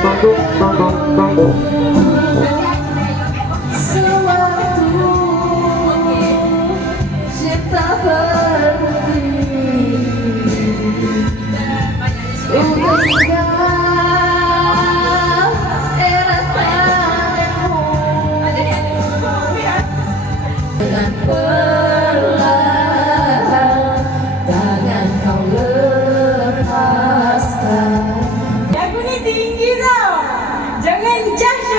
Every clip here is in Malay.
Sewaktu cinta berhenti untuk erat tanganmu dengan perlahan tangan kau lepaskan. Lagu ni tinggi tau. Jangan judge.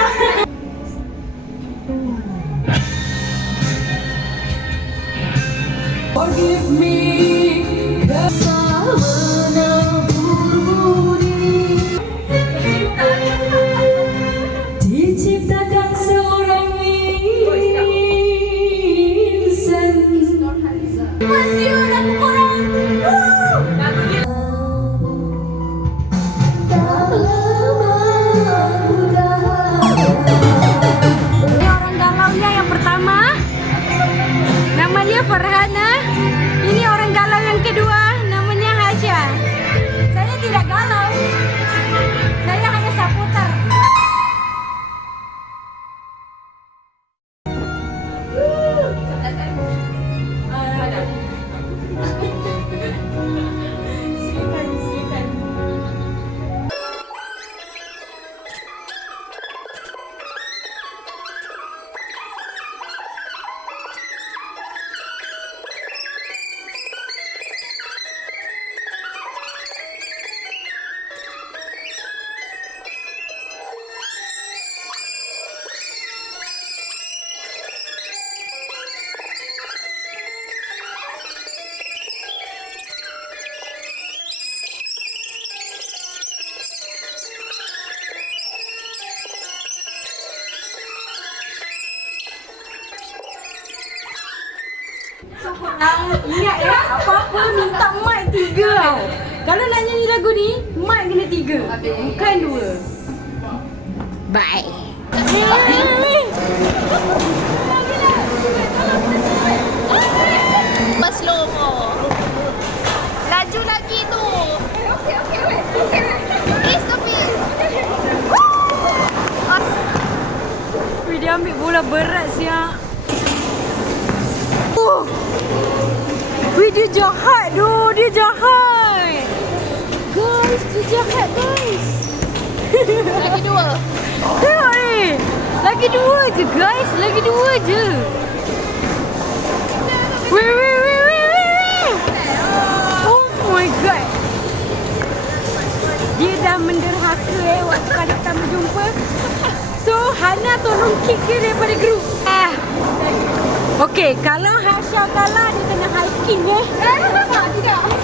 Forgive me. Diciptakan seorang insan. Masih lagu korang. Lagu dia. Tak lama aku dah. Ini orang galaunya yang pertama. Nama dia Farhana. Ini orang galau yang kedua. Namanya Hasya. Saya tidak galau. Saya hanya saputar. Silakan. Ingat ya, apa-apa minta mic 3 tau. Kalau nak nyanyi lagu ni, mic kena 3, bukan 2. Bye. Slow mo. Laju lagi tu. Okay. Please to please. Wih, dia ambil bola berat siap. Wih, dia jahat tu. Dia jahat. Guys, dia jahat guys. Lagi 2. Tengok ni. Lagi 2 je guys. Lagi 2 je. Wih. Oh my god. Dia dah menderhaka waktu kali pertama jumpa. So, Hana tolong kick dia daripada grup. Okey, kalau Hasya kalah, dia kena hiking Tidak.